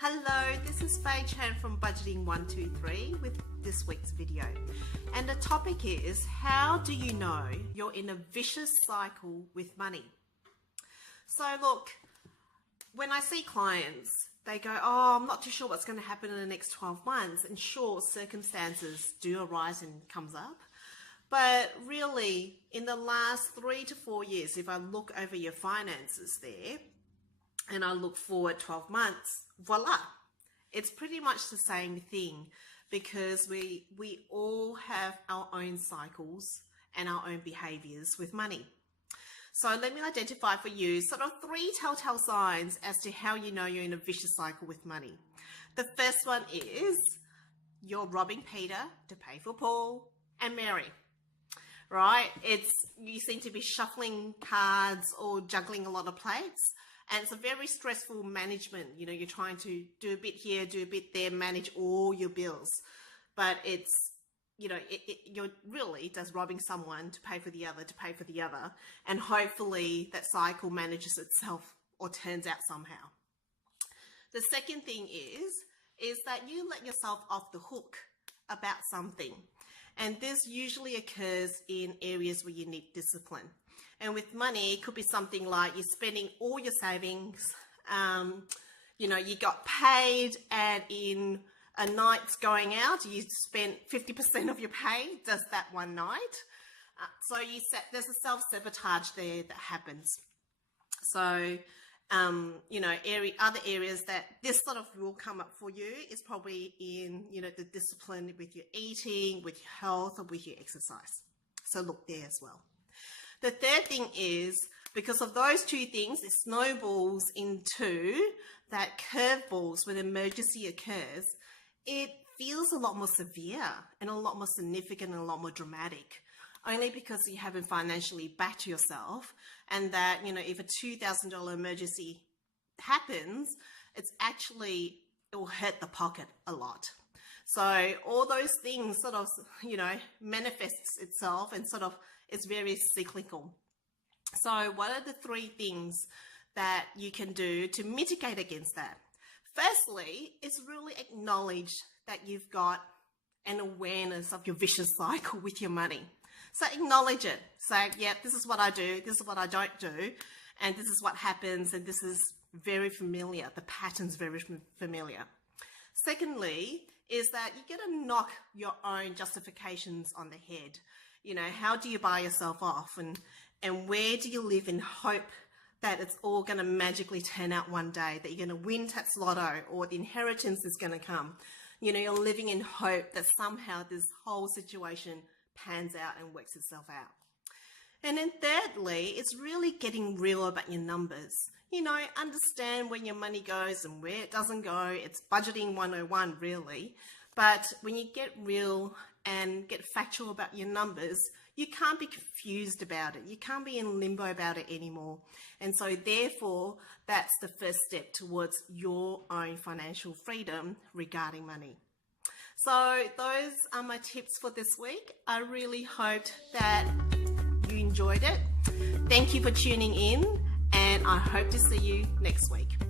Hello, this is Faye Chan from Budgeting 123 with this week's video. And the topic is, how do you know you're in a vicious cycle with money? So look, when I see clients, they go, oh, I'm not too sure what's going to happen in the next 12 months. And sure, circumstances do arise and comes up. But really, in the last 3 to 4 years, if I look over your finances there, and I look forward 12 months, voila, it's pretty much the same thing, because we all have our own cycles and our own behaviors with money. So let me identify for you sort of 3 telltale signs as to how you know you're in a vicious cycle with money. The first one is you're robbing Peter to pay for Paul and Mary, right? You seem to be shuffling cards or juggling a lot of plates. And it's a very stressful management. You know, you're trying to do a bit here, do a bit there, manage all your bills. But it's, you know, you're really just robbing someone to pay for the other, to pay for the other. And hopefully that cycle manages itself or turns out somehow. The second thing is that you let yourself off the hook about something. And this usually occurs in areas where you need discipline. And with money, it could be something like you're spending all your savings, you know, you got paid, and in a night's going out, you spent 50% of your pay just that one night. So there's a self-sabotage there that happens. So, you know, other areas that this sort of will come up for you is probably in, you know, the discipline with your eating, with your health, or with your exercise. So look there as well. The third thing is, because of those 2 things, it snowballs into that curveballs when an emergency occurs. It feels a lot more severe and a lot more significant and a lot more dramatic, only because you haven't financially backed yourself, and that, you know, if a $2,000 emergency happens, it will hurt the pocket a lot. So all those things sort of, you know, manifests itself and sort of, it's very cyclical. So what are the 3 things that you can do to mitigate against that? Firstly, it's really acknowledge that you've got an awareness of your vicious cycle with your money. So acknowledge it. Say, yeah, this is what I do, this is what I don't do, and this is what happens, and this is very familiar. The pattern's very familiar. Secondly, is that you get to knock your own justifications on the head. You know, how do you buy yourself off, and where do you live in hope that it's all going to magically turn out one day, that you're going to win tax lotto or the inheritance is going to come. You know, you're living in hope that somehow this whole situation pans out and works itself out. And then thirdly, it's really getting real about your numbers. You know, understand where your money goes and where it doesn't go. It's budgeting 101 really. But when you get real and get factual about your numbers, you can't be confused about it. You can't be in limbo about it anymore. And so therefore, that's the first step towards your own financial freedom regarding money. So those are my tips for this week. I really hoped that you enjoyed it. Thank you for tuning in, and I hope to see you next week.